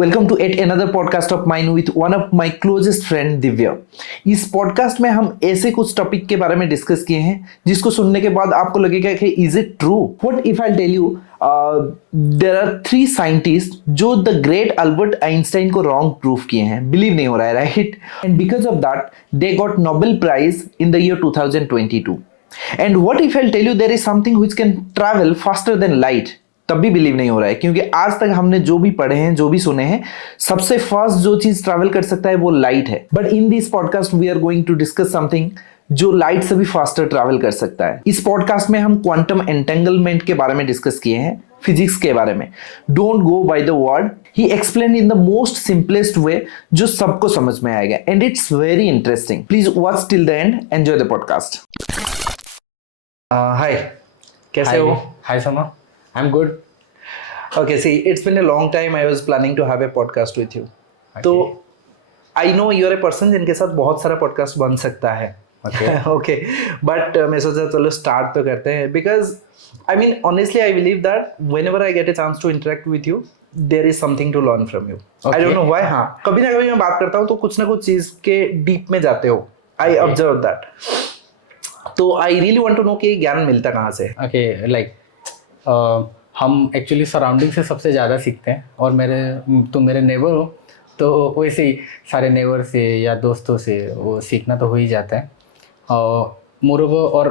Welcome to at another podcast of mine with one of my closest friend Divya. इस podcast में हम ऐसे कुछ टॉपिक के बारे में डिस्कस किए हैं जिसको सुनने के बाद आपको लगेगा कि is it true. What if I tell you there are 3 scientist जो द ग्रेट अल्बर्ट आइंस्टाइन को रॉन्ग प्रूफ किए हैं। बिलीव नहीं हो रहा है, right? And because of that they got Nobel prize in the year 2022। And what if I tell you there is something which can travel faster than light, तब भी believe नहीं हो रहा है, क्योंकि आज तक हमने जो भी पढ़े हैं, जो भी सुने हैं, सबसे फास्ट जो चीज ट्रैवल कर सकता है वो लाइट है। But in this podcast we are going to discuss something जो लाइट से भी फास्टर ट्रैवल कर सकता है। इस पॉडकास्ट में हम क्वांटम एंटेंगलमेंट के बारे में डिस्कस किए हैं, फिजिक्स के बारे में। Don't go by the word, he explain in the most simplest way जो सबको समझ में आएगा, and it's very interesting. Please watch till the end, enjoy the podcast. Hi, कैसे हो? Hi Sama, I'm good. Okay, see, it's been a long time I was planning to have a podcast with you. Okay. तो I know you are a person जिनके साथ बहुत सारा podcast बन सकता है. Okay. Okay, but मैं सोचा चलो start तो करते हैं, because I mean honestly I believe that whenever I get a chance to interact with you, there is something to learn from you. Okay. I don't know why. हाँ, कभी ना कभी मैं बात करता हूँ तो कुछ ना कुछ चीज़ के deep में जाते हो. I observe that. तो I really want to know कि ज्ञान मिलता कहाँ से? Okay, like हम एक्चुअली सराउंडिंग से सबसे ज़्यादा सीखते हैं, और मेरे नेबर हो तो वैसे ही सारे नेबर से या दोस्तों से वो सीखना तो हो ही जाता है। और मोरोवर और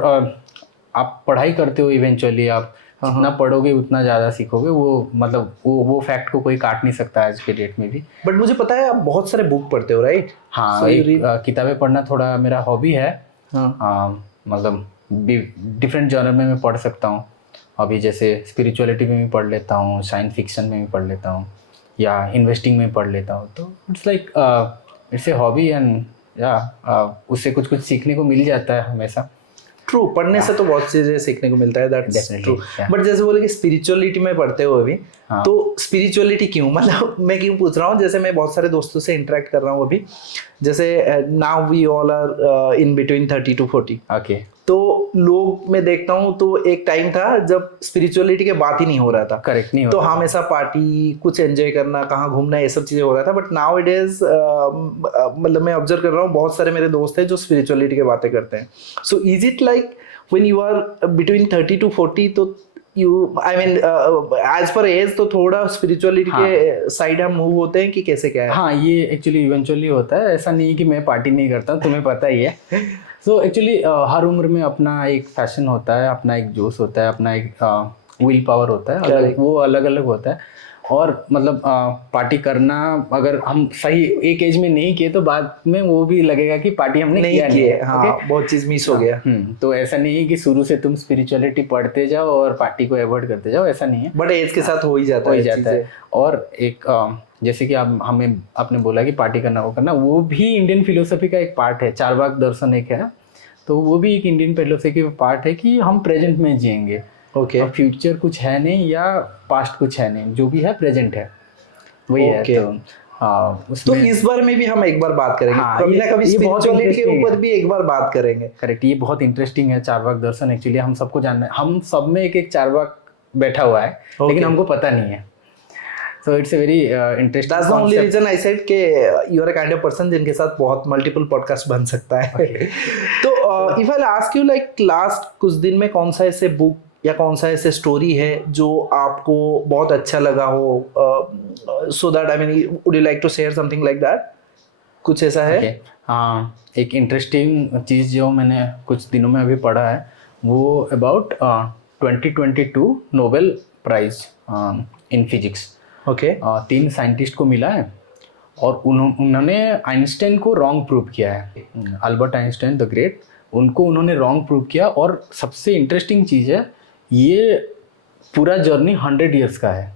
आप पढ़ाई करते हो, इवेंचुअली आप जितना पढ़ोगे उतना ज़्यादा सीखोगे। वो मतलब वो फैक्ट को कोई काट नहीं सकता आज के डेट में भी। बट मुझे पता है आप बहुत सारे बुक पढ़ते हो, राइट? हाँ, किताबें पढ़ना थोड़ा मेरा हॉबी है। मतलब डिफरेंट जॉनर में मैं पढ़ सकता हूँ। अभी जैसे स्पिरिचुअलिटी में भी पढ़ लेता हूँ, साइंस फिक्शन में भी पढ़ लेता हूँ, या इन्वेस्टिंग में पढ़ लेता हूँ। तो it's like it's a hobby, and या उससे कुछ सीखने को मिल जाता है हमेशा। ट्रू, पढ़ने से तो बहुत चीजें सीखने को मिलता है, दैट्स ट्रू। बट जैसे बोले कि स्पिरिचुअलिटी में पढ़ते हो अभी, तो स्पिरिचुअलिटी क्यों? मतलब मैं क्यों पूछ रहा हूँ, जैसे मैं बहुत सारे दोस्तों से इंटरेक्ट कर रहा हूँ अभी, जैसे now we all are in between 30 to 40। Okay. तो लोग मैं देखता हूँ तो एक टाइम था जब स्पिरिचुअलिटी के बात ही नहीं हो रहा था। करेक्ट, नहीं हो तो रहा था। हमेशा पार्टी, कुछ एंजॉय करना, कहाँ घूमना, ये सब चीजें हो रहा था। बट नाउ इट इज मतलब मैं ऑब्जर्व कर रहा हूँ, बहुत सारे मेरे दोस्त हैं जो स्पिरिचुअलिटी की बातें करते हैं। So is it like when you are between 30 to 40, तो यू आई मीन एज पर एज तो थोड़ा स्पिरिचुअलिटी के साइड हम मूव होते हैं कि कैसे क्या है? हाँ, ये एक्चुअली इवेंचुअली होता है। ऐसा नहीं है कि मैं पार्टी नहीं करता हूँ, तुम्हें पता ही है। सो एक्चुअली हर उम्र में अपना एक फैशन होता है, अपना एक जोश होता है, अपना एक विल पावर होता है, वो अलग अलग होता है। और मतलब पार्टी करना अगर हम सही एक एज में नहीं किए तो बाद में वो भी लगेगा कि पार्टी हमने नहीं किया किए। नहीं। हाँ, बहुत चीज मिस हो गया। तो ऐसा नहीं है कि शुरू से तुम स्पिरिचुअलिटी पढ़ते जाओ और पार्टी को अवॉइड करते जाओ, ऐसा नहीं है। बट एज के साथ हो ही जाता है। और एक जैसे कि आप हमें आपने बोला कि पार्टी करना, वो भी इंडियन फिलोसफी का एक पार्ट है। चारवाक दर्शन एक है, तो वो भी एक इंडियन फिलोसफी का पार्ट है कि हम प्रेजेंट में जिएंगे। ओके। और फ्यूचर कुछ है नहीं या पास्ट कुछ है नहीं, जो भी है प्रेजेंट है, वही है। तो इस बार में भी हम एक बार बात करेंगे। कभी ना कभी स्पिरिचुअलिटी के ऊपर भी एक बार बात करेंगे। करेक्ट, ये बहुत इंटरेस्टिंग है चारवाक दर्शन। एक्चुअली हम सबको जानना है, हम सब में एक एक चारवाक बैठा हुआ है, लेकिन हमको पता नहीं है। So it's a very interesting That's the only reason I said कि you are a kind of person जिनके साथ बहुत multiple podcast बन सकता है। तो if I'll ask you like last कुछ दिन में कौन सा ऐसे book या कौन सा ऐसे स्टोरी है जो आपको बहुत अच्छा लगा हो, so that I mean would you like to share something like that? कुछ ऐसा है? हाँ, एक इंटरेस्टिंग चीज़ जो मैंने कुछ दिनों में अभी पढ़ा है, वो about 2022 Nobel prize in physics. Okay. 3 scientist को मिला है, और उन्होंने आइंस्टाइन को रॉन्ग प्रूव किया है। अल्बर्ट आइंस्टाइन द ग्रेट, उनको उन्होंने रॉन्ग प्रूव किया। और सबसे इंटरेस्टिंग चीज़ है, ये पूरा जर्नी 100 ईयर्स का है।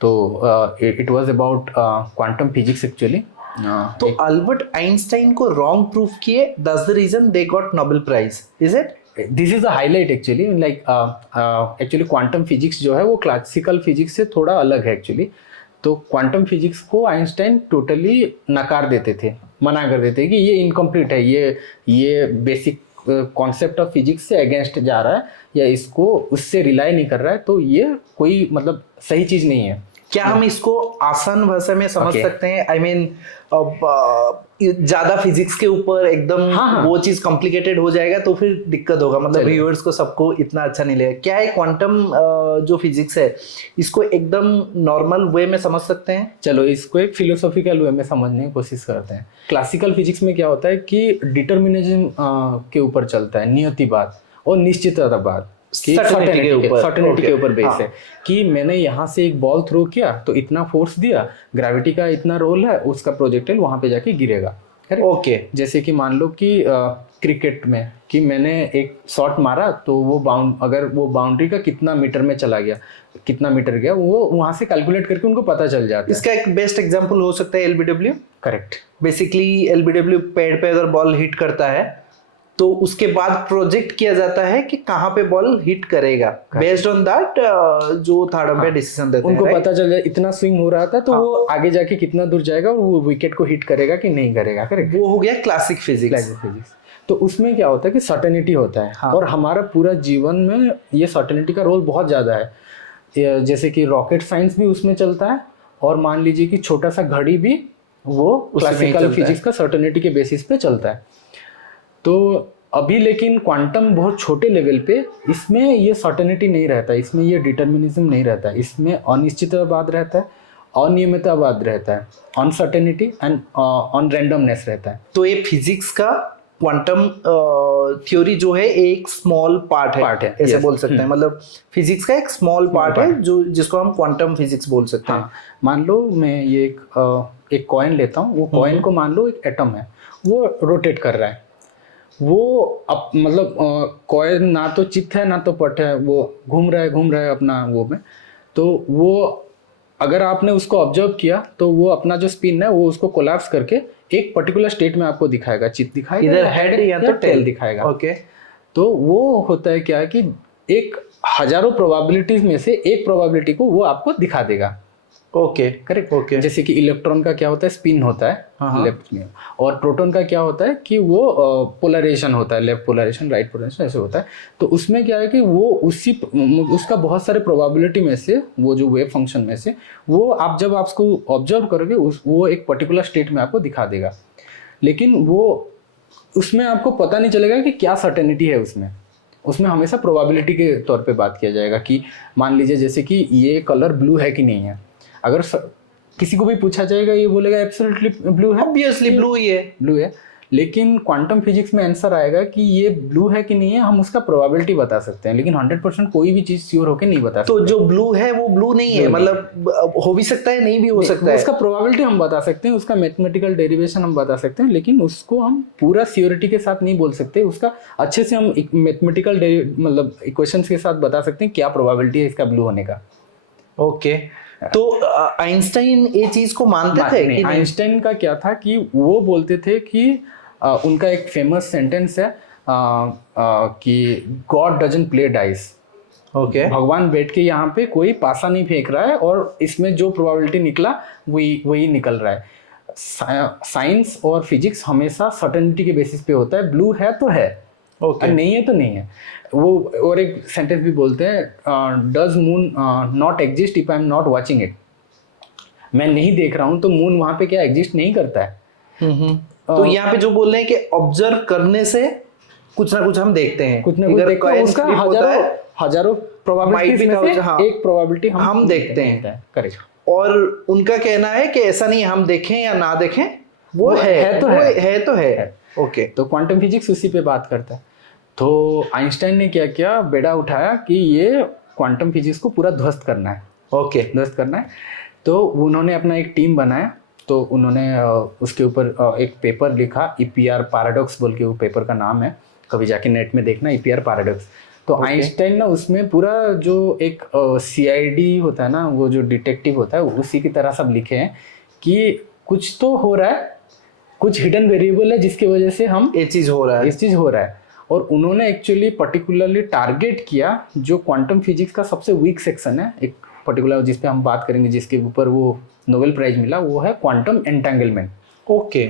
तो it was about quantum physics actually. तो अल्बर्ट आइंस्टाइन को रॉन्ग प्रूव किए, that's the reason they got Nobel prize, is it? This is the highlight actually. Like actually quantum physics जो है वो क्लासिकल फिजिक्स से थोड़ा अलग है एक्चुअली। तो क्वांटम फिजिक्स को आइंस्टाइन टोटली नकार देते थे, मना कर देते कि ये इनकम्प्लीट है, ये बेसिक कॉन्सेप्ट ऑफ फिजिक्स से अगेंस्ट जा रहा है, या इसको उससे रिलाई नहीं कर रहा है, तो ये कोई मतलब सही चीज़ नहीं है। क्या हम इसको आसान भाषा में समझ Okay. सकते हैं? आई मीन ज्यादा फिजिक्स के ऊपर एकदम हाँ. वो चीज कॉम्प्लिकेटेड हो जाएगा तो फिर दिक्कत होगा, मतलब चलिए। व्यूअर्स को सबको इतना अच्छा नहीं लगेगा। क्या है क्वांटम जो फिजिक्स है इसको एकदम नॉर्मल वे में समझ सकते हैं? चलो इसको एक फिलोसॉफिकल वे में समझने की कोशिश करते हैं। क्लासिकल फिजिक्स में क्या होता है कि डिटर्मिनिज्म के ऊपर चलता है, नियतिवाद और निश्चिततावाद की Certainty के ऊपर। सर्टेनिटी के Okay. ऊपर बेस हाँ। है कि मैंने यहाँ से एक बॉल थ्रो किया तो इतना फोर्स दिया, ग्रेविटी का इतना रोल है, उसका प्रोजेक्टाइल वहां पे जाके गिरेगा। ओके। जैसे कि मान लो कि क्रिकेट में कि मैंने एक शॉट मारा तो वो अगर वो बाउंड्री का कितना मीटर में चला गया, कितना मीटर गया, वो वहां से कैलकुलेट करके उनको पता चल जाता है। इसका एक बेस्ट एग्जांपल हो सकता है एलबीडब्ल्यू। करेक्ट। बेसिकली एलबीडब्ल्यू पेड़ पे अगर बॉल हिट करता है तो उसके बाद प्रोजेक्ट किया जाता है कि कहाँ पे बॉल हिट करेगा, बेस्ड ऑन दैट जो थर्ड अंपायर डिसीजन देते हैं, उनको right? पता चल जाए इतना स्विंग हो रहा था तो वो आगे जाके कितना दूर जाएगा और वो विकेट को हिट करेगा कि नहीं करेगा। करेक्ट। वो हो गया क्लासिक फिजिक्स। तो उसमें क्या होता है कि सर्टेनिटी होता है। और हमारा पूरा जीवन में ये सर्टेनिटी का रोल बहुत ज़्यादा है। जैसे कि रॉकेट साइंस भी उसमें चलता है, और मान लीजिए कि छोटा सा घड़ी भी वो क्लासिकल फिजिक्स का सर्टेनिटी के बेसिस पे चलता है। तो अभी लेकिन क्वांटम बहुत छोटे लेवल पे इसमें ये सर्टेनिटी नहीं रहता, इसमें ये डिटर्मिनिज्म नहीं रहता, इसमें अनिश्चिततावाद रहता है, अनियमिततावाद रहता है, अनसर्टेनिटी एंड ऑन रैंडमनेस रहता है। तो ये फिजिक्स का क्वांटम थ्योरी जो है एक स्मॉल पार्ट है, ऐसे बोल सकते हैं। मतलब फिजिक्स का एक स्मॉल पार्ट है जो जिसको हम क्वांटम फिजिक्स बोल सकते हैं। मान लो मैं ये एक कॉइन लेता हूँ, वो कॉइन को मान लो एक एटम है, वो रोटेट कर रहा है, वो मतलब कॉइन ना तो चित्त है ना तो पट है, वो घूम रहा है अपना वो में। तो वो अगर आपने उसको ऑब्जर्व किया तो वो अपना जो स्पिन है वो उसको कोलैप्स करके एक पर्टिकुलर स्टेट में आपको दिखाएगा, चित्त दिखाएगा, इधर हेड या तो टेल दिखाएगा। ओके। तो वो होता है क्या कि एक हजारों प्रोबेबिलिटीज में से एक प्रोबेबिलिटी को वो आपको दिखा देगा। ओके। करेक्ट। ओके। जैसे कि इलेक्ट्रॉन का क्या होता है, स्पिन होता है लेफ्ट में, और प्रोटॉन का क्या होता है कि वो पोलराइजेशन होता है, लेफ्ट पोलराइजेशन राइट पोलराइजेशन ऐसे होता है। तो उसमें क्या है कि वो उसका बहुत सारे प्रोबेबिलिटी में से वो जो वेव फंक्शन में से वो आप जब आप उसको ऑब्जर्व करोगे वो एक पर्टिकुलर स्टेट में आपको दिखा देगा, लेकिन वो उसमें आपको पता नहीं चलेगा कि क्या सर्टेनिटी है उसमें हमेशा प्रोबेबिलिटी के तौर पे बात किया जाएगा कि मान लीजिए जैसे कि ये कलर ब्लू है कि नहीं है। अगर किसी को भी पूछा जाएगा ये बोलेगा एब्सोल्युटली ब्लू है, ऑब्वियसली ब्लू है। लेकिन क्वांटम फिजिक्स में आंसर आएगा कि ये ब्लू है कि नहीं है, हम उसका प्रोबेबिलिटी बता सकते हैं, लेकिन 100% कोई भी चीज श्योर होकर नहीं बता सकते। तो जो ब्लू है वो ब्लू नहीं है, मतलब हो भी सकता है, नहीं भी हो सकता है। उसका प्रोबेबिलिटी हम बता सकते हैं, उसका मैथमेटिकल डेरिवेशन हम बता सकते हैं, लेकिन उसको हम पूरा श्योरिटी के साथ नहीं बोल सकते। उसका अच्छे से हम मैथमेटिकल मतलब इक्वेशंस के साथ बता सकते हैं क्या प्रोबेबिलिटी है इसका ब्लू होने का। ओके। तो आइंस्टाइन ये चीज को मानते थे कि आइंस्टाइन का क्या था कि वो बोलते थे कि उनका एक फेमस सेंटेंस है कि God doesn't play dice. Okay. भगवान बैठ के यहाँ पे कोई पासा नहीं फेंक रहा है और इसमें जो प्रोबेबिलिटी निकला वही निकल रहा है। साइंस और फिजिक्स हमेशा सर्टेनिटी के बेसिस पे होता है, ब्लू है तो है, नहीं है तो नहीं है। वो और एक सेंटेंस भी बोलते हैं, does moon not exist if I am not watching it. मैं नहीं देख रहा हूँ तो मून वहां पे क्या एग्जिस्ट नहीं करता है। तो यहाँ पे जो बोल रहे हैं कि ऑब्जर्व करने से कुछ ना कुछ हम देखते हैं, कुछ ना कुछ देखते हैं, उसका हजारों प्रोबेबिलिटीज में से एक प्रोबेबिलिटी हम देखते हैं। करेक्ट। और उनका कहना है कि ऐसा नहीं हम देखें या ना देखें, वो है तो है। ओके। तो क्वांटम फिजिक्स उसी पे बात करता है। तो आइंस्टाइन ने क्या किया, बेड़ा उठाया कि ये क्वांटम फिजिक्स को पूरा ध्वस्त करना है। ध्वस्त करना है। तो उन्होंने अपना एक टीम बनाया, तो उन्होंने उसके ऊपर एक पेपर लिखा, EPR पैराडॉक्स बोल के वो पेपर का नाम है, कभी जाके नेट में देखना EPR पैराडॉक्स। तो आइंस्टाइन ना उसमें पूरा जो एक CID होता है ना, वो जो डिटेक्टिव होता है, उसी की तरह सब लिखे हैं कि कुछ तो हो रहा है, कुछ हिडन वेरिएबल है जिसकी वजह से हम ये चीज हो रहा है। और उन्होंने एक्चुअली पर्टिकुलरली टारगेट किया जो क्वांटम फिजिक्स का सबसे वीक सेक्शन है, एक पर्टिकुलर जिस पे हम बात करेंगे, जिसके ऊपर वो नोबेल प्राइज मिला, वो है क्वांटम एंटेंगलमेंट। ओके।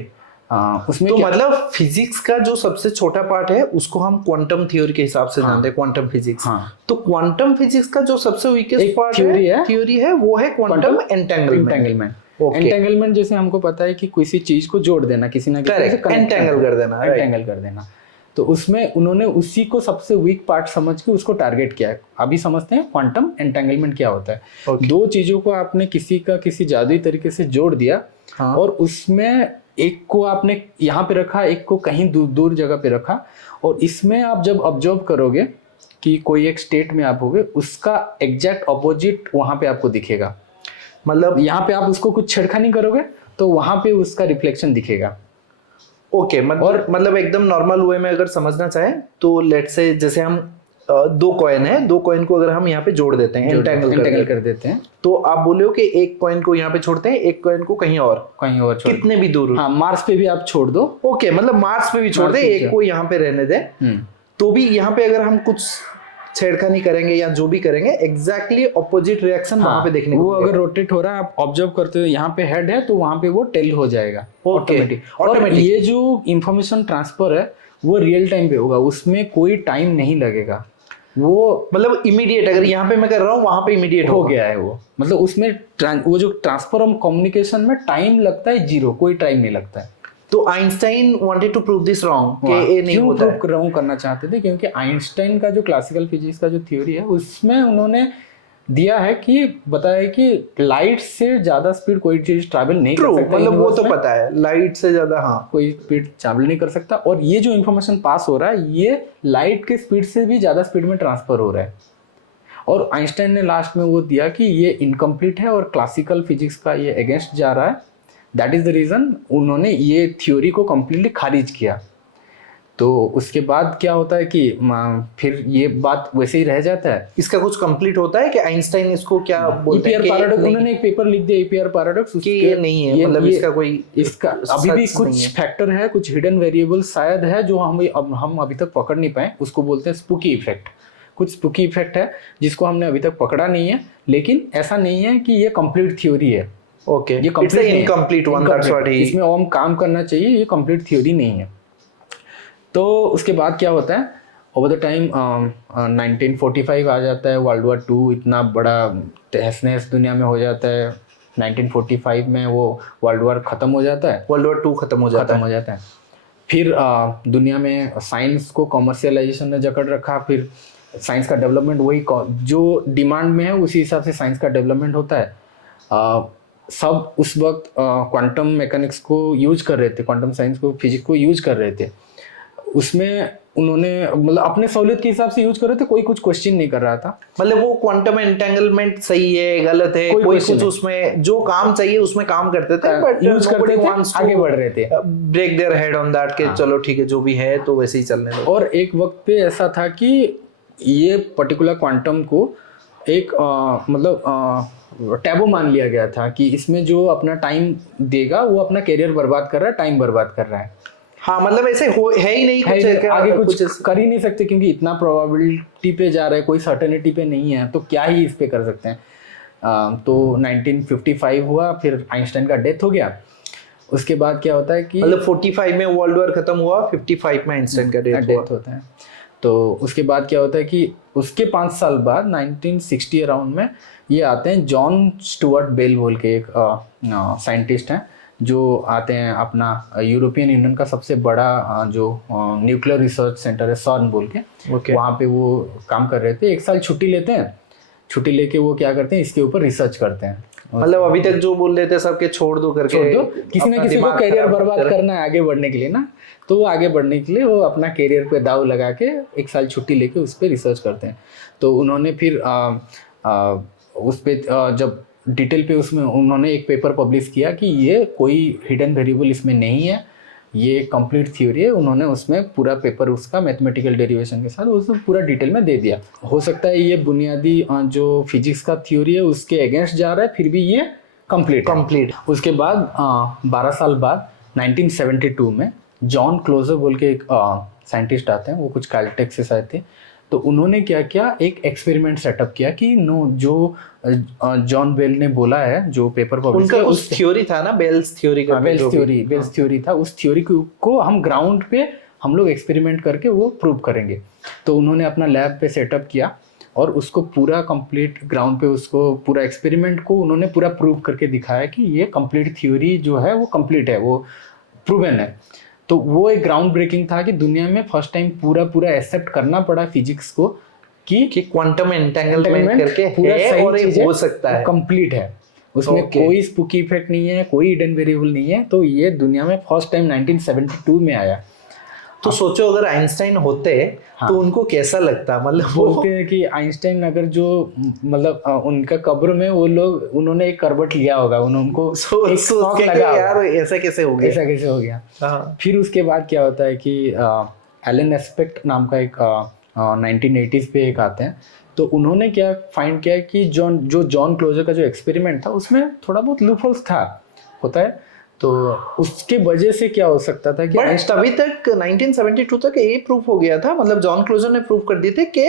उसमें तो मतलब फिजिक्स का जो सबसे छोटा पार्ट है उसको हम क्वांटम थ्योरी के हिसाब से जानते हैं, क्वांटम फिजिक्स। हाँ। तो क्वांटम फिजिक्स का जो सबसे वीकेस्ट एक पार्ट थ्योरी है वो है क्वांटम एंटेंगलमेंट। एंटेंगलमेंट जैसे हमको पता है कि किसी चीज को जोड़ देना, किसी ना किसी से कनेक्ट एंटेंगल कर देना। तो उसमें उन्होंने उसी को सबसे वीक पार्ट समझ के उसको टारगेट किया है। अभी समझते हैं क्वांटम एंटेंगलमेंट क्या होता है। दो चीजों को आपने किसी जादुई तरीके से जोड़ दिया, और उसमें एक को आपने यहाँ पे रखा, एक को कहीं दूर जगह पे रखा, और इसमें आप जब ऑब्जर्व करोगे कि कोई एक स्टेट में आप होगे, उसका एग्जैक्ट अपोजिट वहां पे आपको दिखेगा। मतलब यहाँ पे आप उसको कुछ छेड़खानी करोगे तो वहां पे उसका रिफ्लेक्शन दिखेगा। ओके, मतलब एकदम नॉर्मल वे में अगर समझना चाहें तो लेट्स से जैसे हम दो कॉइन को अगर हम यहाँ पे जोड़ देते हैं, एंटेंगल कर देते हैं, तो आप बोले हो कि एक कॉइन को यहाँ पे छोड़ते हैं, एक कॉइन को कहीं और कितने भी दूर। हाँ, मार्स पे भी आप छोड़ दो। ओके, मतलब मार्स पे भी छोड़ दे, एक को यहाँ पे रहने दे, तो भी यहाँ पे अगर हम कुछ छेड़खानी करेंगे या जो भी करेंगे, एग्जैक्टली ऑपोजिट रिएक्शन वहां पे देखने को अगर रोटेट हो रहा है, आप ऑब्जर्व करते हो यहाँ पे हेड है तो वहां पे वो टेल हो जाएगा ऑटोमेटिक। और ये जो इंफॉर्मेशन ट्रांसफर है वो रियल टाइम पे होगा, उसमें कोई टाइम नहीं लगेगा। वो मतलब इमीडिएट, अगर यहाँ पे मैं कर रहा हूँ वहां पे इमीडिएट हो गया है वो। मतलब उसमें वो जो ट्रांसफर ऑफ कम्युनिकेशन में टाइम लगता है 0, कोई टाइम नहीं लगता है। तो Einstein wanted to prove this wrong कि ये नहीं होता है। रॉन्ग करना चाहते थे क्योंकि आइंस्टाइन का जो क्लासिकल फिजिक्स का जो थ्योरी है उसमें उन्होंने दिया है कि बताया कि लाइट से ज्यादा स्पीड कोई चीज ट्रैवल नहीं कर सकता। मतलब वो तो पता है, लाइट से ज्यादा कोई स्पीड ट्रैवल नहीं कर सकता, और ये जो इन्फॉर्मेशन पास हो रहा है ये लाइट के स्पीड से भी ज्यादा स्पीड में ट्रांसफर हो रहा है। और आइंस्टाइन ने लास्ट में वो दिया कि ये इनकम्प्लीट है और क्लासिकल फिजिक्स का ये अगेंस्ट जा रहा है। दैट इज द रीजन उन्होंने ये थ्योरी को कम्प्लीटली खारिज किया। तो उसके बाद क्या होता है कि फिर ये बात वैसे ही रह जाता है। इसका कुछ कंप्लीट होता है कि आइंस्टाइन इसको क्या बोलते हैं, ईपीआर पैराडॉक्स। उन्होंने एक पेपर लिख दिया ईपीआर पैराडॉक्स, कि ये नहीं है, मतलब इसका अभी भी कुछ फैक्टर है, कुछ हिडन वेरिएबल शायद है जो हम अभी तक पकड़ नहीं पाए। उसको बोलते हैं स्पूकी इफेक्ट। कुछ स्पूकी इफेक्ट है जिसको हमने अभी तक पकड़ा नहीं है, लेकिन ऐसा नहीं है कि ये कंप्लीट थ्योरी है। ओके, ये incomplete one, that's what he, इसमें और काम करना चाहिए, ये कंप्लीट थ्योरी नहीं है। तो उसके बाद क्या होता है, ओवर द टाइम 1945 आ जाता है, वर्ल्ड वॉर 2 इतना बड़ा तहस नहस दुनिया में हो जाता है। 1945 में वो वर्ल्ड वॉर खत्म हो जाता है, वर्ल्ड वॉर 2 खत्म हो जाता है। फिर दुनिया में साइंस को कॉमर्शियलाइजेशन ने जकड़ रखा। फिर साइंस का डेवलपमेंट वही जो डिमांड में है उसी हिसाब से साइंस का डेवलपमेंट होता है। सब उस वक्त क्वांटम मैकेनिक्स को यूज कर रहे थे, क्वांटम साइंस को, फिजिक्स को यूज कर रहे थे। उसमें उन्होंने मतलब अपने सहूलियत के हिसाब से यूज कर रहे थे, कोई कुछ क्वेश्चन नहीं कर रहा था। मतलब वो क्वांटम एंटेंगलमेंट सही है गलत है, कोई कुछ उसमें जो काम चाहिए उसमें काम करते थे, बट यूज करते थे, आगे बढ़ रहे थे, break their head on that के चलो ठीक है जो भी है तो वैसे ही चलने दो। और एक वक्त पे ऐसा था कि ये पर्टिकुलर क्वांटम को एक टैबू मान लिया गया था कि इसमें जो अपना टाइम देगा वो अपना कैरियर बर्बाद कर रहा है, टाइम बर्बाद कर रहा है। हाँ, मतलब ऐसे है ही नहीं, आगे कुछ कर ही नहीं सकते क्योंकि इतना प्रोबेबिलिटी पे जा रहा है, कोई सर्टेनिटी पे नहीं है, तो क्या ही इस पे कर सकते हैं। तो 1955 हुआ, फिर आइंस्टाइन का डेथ हो गया। उसके बाद क्या होता है कि मतलब 45 में वर्ल्ड वॉर खत्म हुआ, 55 में आइंस्टाइन का डेथ होता है। तो उसके बाद क्या होता है कि उसके 5 साल बाद 1960 अराउंड में ये आते हैं जॉन स्टुअर्ट बेल बोल के एक साइंटिस्ट हैं, जो आते हैं अपना यूरोपियन यूनियन का सबसे बड़ा जो न्यूक्लियर रिसर्च सेंटर है CERN बोल के, वहाँ पे वो काम कर रहे थे। 1 साल छुट्टी लेते हैं, छुट्टी लेके वो क्या करते हैं, इसके ऊपर रिसर्च करते हैं। मतलब अभी तक जो बोल रहे थे सबके छोड़ दो करके, छोड़ दो, किसी ना किसी को कैरियर बर्बाद करना है आगे बढ़ने के लिए ना, तो वो आगे बढ़ने के लिए वो अपना कैरियर पे दाव लगा के 1 साल छुट्टी लेके उस पर रिसर्च करते हैं। तो उन्होंने फिर उस पर जब डिटेल पे उसमें उन्होंने एक पेपर पब्लिश किया कि ये कोई हिडन वेरिएबल इसमें नहीं है, ये कंप्लीट थ्योरी है। उन्होंने उसमें पूरा पेपर उसका मैथमेटिकल डेरिवेशन के साथ उसको पूरा डिटेल में दे दिया। हो सकता है ये बुनियादी जो फिजिक्स का थ्योरी है उसके अगेंस्ट जा रहा है, फिर भी ये कंप्लीट। उसके बाद 12 साल बाद 1972 में जॉन क्लोजर बोल के एक साइंटिस्ट आते हैं, वो कुछ कैलटेक से शायद थे, तो उन्होंने क्या किया, एक एक्सपेरिमेंट सेटअप किया कि नो, जो जॉन बेल ने बोला है, जो पेपर पब्लिश उनका किया, कुछ थ्योरी था ना, बेल्स थ्योरी का, बेल्स थ्योरी था, उस थ्योरी को हम ग्राउंड पे हम लोग एक्सपेरिमेंट करके वो प्रूव करेंगे। तो उन्होंने अपना लैब पे सेटअप किया और उसको पूरा कंप्लीट ग्राउंड पे, उसको पूरा एक्सपेरिमेंट को उन्होंने पूरा प्रूव करके दिखाया कि ये कंप्लीट थ्योरी जो है वो कंप्लीट है, वो प्रूवन है। तो वो एक ग्राउंड ब्रेकिंग था कि दुनिया में फर्स्ट टाइम पूरा एक्सेप्ट करना पड़ा फिजिक्स को कि क्वांटम एंटेंगलमेंट करके पूरा है सही और ये चीज़ हो सकता है, कंप्लीट है, उसमें कोई स्पूकी इफेक्ट नहीं है, कोई हिडन वेरिएबल नहीं है। तो ये दुनिया में फर्स्ट टाइम 1972 में आया। तो सोचो अगर आइंस्टाइन होते तो उनको कैसा लगता, मतलब बोलते हैं कि आइंस्टाइन अगर जो मतलब उनका कब्र में वो लोग, उन्होंने एक करवट लिया होगा, उनको एक शॉक लगा यार ऐसा कैसे हो गया। फिर उसके बाद क्या होता है कि एलन एस्पेक्ट नाम का एक 1980s पे एक आते हैं। तो उन्होंने क्या फाइंड किया कि जॉन क्लोजर का जो एक्सपेरिमेंट था उसमें थोड़ा बहुत लूपहोल्स होता है। तो उसके वजह से क्या हो सकता था कि तभी तक 1972 तक ये प्रूफ हो गया था, मतलब जॉन क्लोजर ने प्रूफ कर दिए थे कि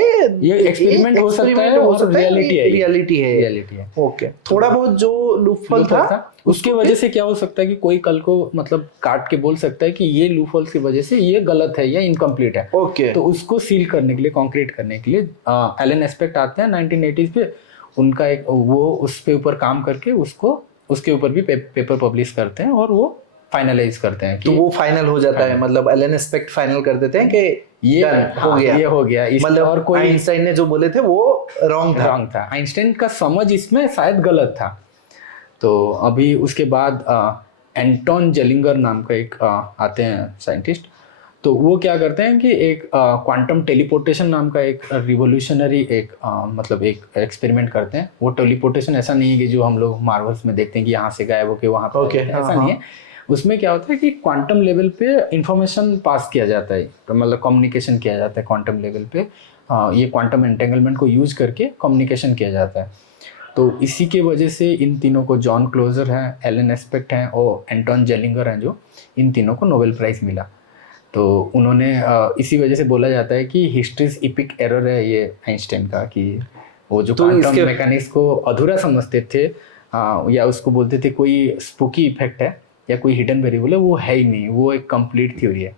ये एक्सपेरिमेंट हो सकता है और रियलिटी है। ओके, थोड़ा बहुत जो लूपहोल था उसके वजह से क्या हो सकता है कि कोई कल को मतलब काट के बोल सकता है कि ये लूपहोल की वजह से ये गलत है या इनकम्प्लीट है। ओके, तो उसको सील करने के लिए, कॉन्क्रीट करने के लिए एलन एस्पेक्ट आते हैं 1980s पे। उनका एक वो उस पे ऊपर काम करके उसके ऊपर भी पेपर पब्लिश करते हैं और वो फाइनलाइज करते हैं कि तो वो फाइनल हो जाता है, मतलब एलन एस्पेक्ट फाइनल कर देते हैं कि ये हो गया, मतलब और कोई आइंस्टाइन ने जो बोले थे वो रॉन्ग था। आइंस्टाइन का समझ इसमें शायद गलत था। तो अभी उसके बाद एंटोन जेलिंगर नाम का एक आते हैं साइंटिस्ट। तो वो क्या करते हैं कि एक क्वांटम टेलीपोर्टेशन नाम का एक रिवोल्यूशनरी मतलब एक एक्सपेरिमेंट करते हैं। वो टेलीपोर्टेशन ऐसा नहीं है कि जो हम लोग मार्वल्स में देखते हैं कि यहाँ से गायब होके वहाँ पे, ऐसा नहीं है। उसमें क्या होता है कि क्वांटम लेवल पे इंफॉर्मेशन पास किया जाता है, तो मतलब कम्युनिकेशन किया जाता है क्वांटम लेवल पे। ये क्वांटम एंटेंगलमेंट को यूज करके कम्युनिकेशन किया जाता है। तो इसी के वजह से इन तीनों को, जॉन क्लोजर हैं, एलन एस्पेक्ट हैं और एंटोन जेलिंगर हैं, जो इन तीनों को नोबेल प्राइज़ मिला। तो उन्होंने इसी वजह से बोला जाता है कि हिस्ट्रीज इपिक एरर है ये आइंस्टाइन का, कि वो जो क्वांटम मैकेनिक्स को अधूरा समझते थे या उसको बोलते थे कोई स्पूकी इफेक्ट है या कोई हिडन वेरिएबल है, वो है ही नहीं, वो एक कंप्लीट थ्योरी है।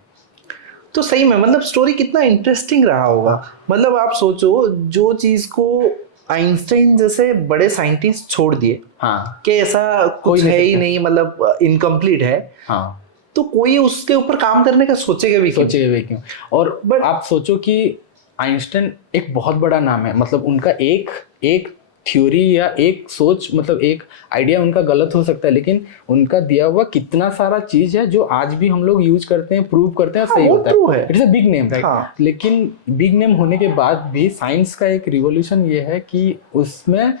तो सही में मतलब स्टोरी कितना इंटरेस्टिंग रहा होगा। मतलब आप सोचो, जो चीज़ को आइंस्टाइन जैसे बड़े साइंटिस्ट छोड़ दिए कि ऐसा कुछ है ही नहीं, मतलब इनकम्प्लीट है, तो कोई उसके ऊपर काम करने का सोचेगा भी क्यों। और बट आप सोचो कि आइंस्टाइन एक बहुत बड़ा नाम है, मतलब उनका एक थ्योरी या एक सोच, मतलब एक आइडिया उनका गलत हो सकता है, लेकिन उनका दिया हुआ कितना सारा चीज है जो आज भी हम लोग यूज करते हैं, प्रूव करते हैं, सही होता है। It's a big name, right. लेकिन बिग नेम होने के बाद भी साइंस का एक रिवॉल्यूशन ये है कि उसमें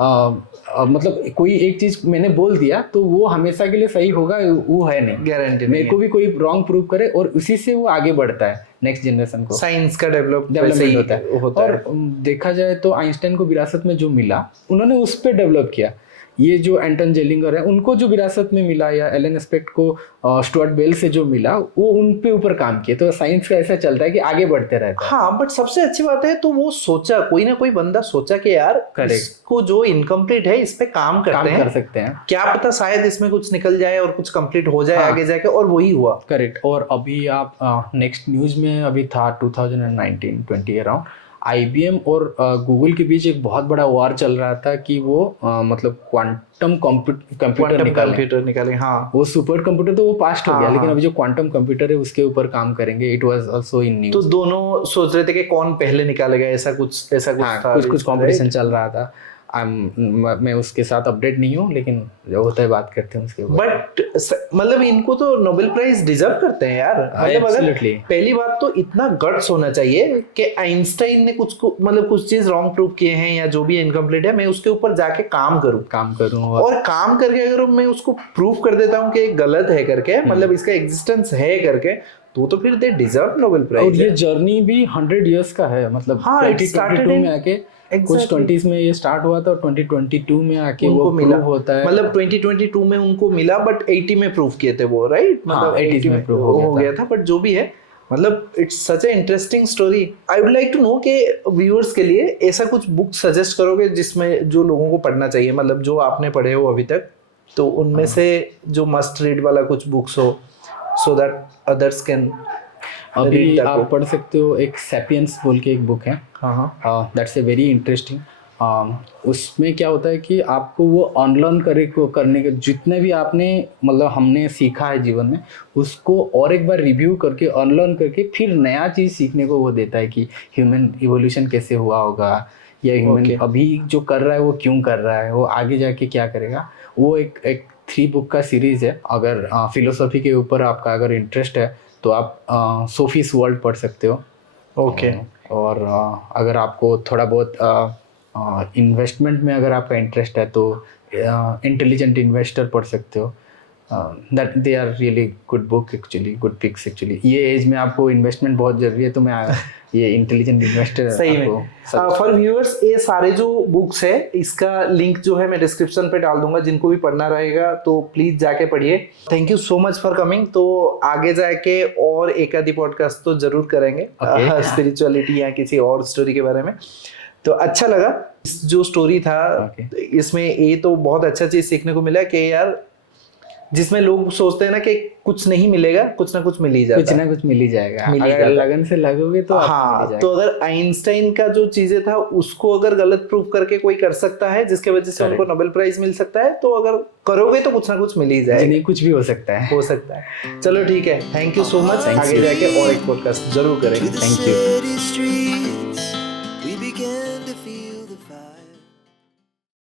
मतलब कोई एक चीज मैंने बोल दिया तो वो हमेशा के लिए सही होगा, वो है नहीं, गारंटी। मेरे को भी कोई रॉन्ग प्रूव करे और उसी से वो आगे बढ़ता है, नेक्स्ट जनरेशन को साइंस का डेवलपमेंट होता है। और देखा जाए तो आइंस्टाइन को विरासत में जो मिला, उन्होंने उस पर डेवलप किया। ये जो एंटन जेलिंगर है, उनको जो विरासत में मिला, या एलन एस्पेक्ट को स्टुअर्ट बेल से जो मिला, वो उन पे ऊपर काम किया। तो साइंस का ऐसा चलता है कि आगे बढ़ते रहता है। हाँ, बट सबसे अच्छी बात है तो वो सोचा, कोई ना कोई बंदा सोचा कि यार इसको जो इनकम्प्लीट है इस पे काम कर सकते हैं, क्या पता शायद इसमें कुछ निकल जाए और कुछ कंप्लीट हो जाए आगे जाके, और वही हुआ। करेक्ट। और अभी आप नेक्स्ट न्यूज में अभी था 2019-20 अराउंड, IBM और गूगल के बीच एक बहुत बड़ा वार चल रहा था कि वो मतलब क्वांटम कंप्यूटर निकाले। हाँ, वो सुपर कंप्यूटर तो वो पास्ट हो गया, लेकिन अभी जो क्वांटम कंप्यूटर है उसके ऊपर काम करेंगे। It was also in news. तो दोनों सोच रहे थे कि कौन पहले निकालेगा, ऐसा कुछ कुछ कंपटीशन चल रहा था। मैं उसके साथ अपडेट नहीं हूँ, लेकिन जो होता है बात करते हैं उसके ऊपर। बट मतलब इनको तो नोबेल प्राइज डिजर्व करते हैं यार। मतलब अगर पहली बात तो इतना गट्स होना चाहिए कि आइंस्टाइन ने कुछ चीज रॉन्ग प्रूव किए हैं या जो भी इनकम्प्लीट है, मैं उसके ऊपर जाके काम करूं और काम करके अगर मैं उसको प्रूव कर देता हूँ कि गलत है करके, मतलब इसका एग्जिस्टेंस है करके, तो फिर दे डिजर्व नोबेल प्राइज। और ये जर्नी भी 100 years का है, मतलब 2022 में आके कुछ 20s में ये स्टार्ट हुआ था और 2022 में आके वो प्रूव होता है। मतलब 2022 में उनको मिला, बट 80 में प्रूव किए थे वो, राइट। मतलब 80 में प्रूव हो गया था। बट जो भी है, मतलब it's such a interesting story. I would like to know कि व्यूअर्स के लिए ऐसा कुछ बुक सजेस्ट करोगे जिसमें जो लोगों को पढ़ना चाहिए, मतलब जो आपने पढ़े हो अभी तक, तो उनमें से जो मस्ट रीड वाला कुछ बुक्स हो, सो दैट अदर्स कैन अभी रीड दैट आप बुक। पढ़ सकते हो, एक सैपियंस बोल के एक बुक है, हाँ दैट्स ए वेरी इंटरेस्टिंग। उसमें क्या होता है कि आपको वो अनलर्न करने के जितने भी आपने मतलब हमने सीखा है जीवन में, उसको और एक बार रिव्यू करके अनलर्न करके फिर नया चीज़ सीखने को वो देता है कि ह्यूमन इवोल्यूशन कैसे हुआ होगा, या ह्यूमन Okay. अभी जो कर रहा है वो क्यों कर रहा है, वो आगे जाके क्या करेगा। वो एक 3 बुक का सीरीज़ है। अगर फिलोसॉफी के ऊपर आपका अगर इंटरेस्ट है तो आप सोफीस वर्ल्ड पढ़ सकते हो। ओके और अगर आपको थोड़ा बहुत इन्वेस्टमेंट में अगर आपका इंटरेस्ट है तो इंटेलिजेंट इन्वेस्टर पढ़ सकते हो। That they are really good book actually, good picks actually. ये एज में आपको इन्वेस्टमेंट बहुत जरूरी है, तो मैं ये इंटेलिजेंट इन्वेस्टर सही में। फॉर व्यूअर्स, ये सारे जो बुक्स है इसका लिंक जो है मैं डिस्क्रिप्शन पे डाल दूंगा, जिनको भी पढ़ना रहेगा तो प्लीज जाके पढ़िए। Thank you so much for coming. तो आगे जाके और एक आधी पॉडकास्ट तो जरूर करेंगे स्पिरिचुअलिटी या किसी और स्टोरी के बारे में। तो अच्छा लगा जो स्टोरी था। इसमें ये तो बहुत अच्छा चीज सीखने को मिला कि यार जिसमें लोग सोचते हैं ना कि कुछ नहीं मिलेगा, कुछ ना कुछ मिल ही जाता है, कुछ ना कुछ मिल ही जाएगा अगर जाता। लगन से लगोगे तो आपको मिल ही हाँ, जाएगा। तो अगर आइंस्टाइन का जो चीजें था उसको अगर गलत प्रूफ करके कोई कर सकता है जिसके वजह से उनको नोबेल प्राइज मिल सकता है, तो अगर करोगे तो कुछ ना कुछ मिल ही जाएगा। नहीं, कुछ भी हो सकता है। चलो ठीक है, थैंक यू सो मच। आगे जाके और एक पॉडकास्ट जरूर करेंगे। Thank you.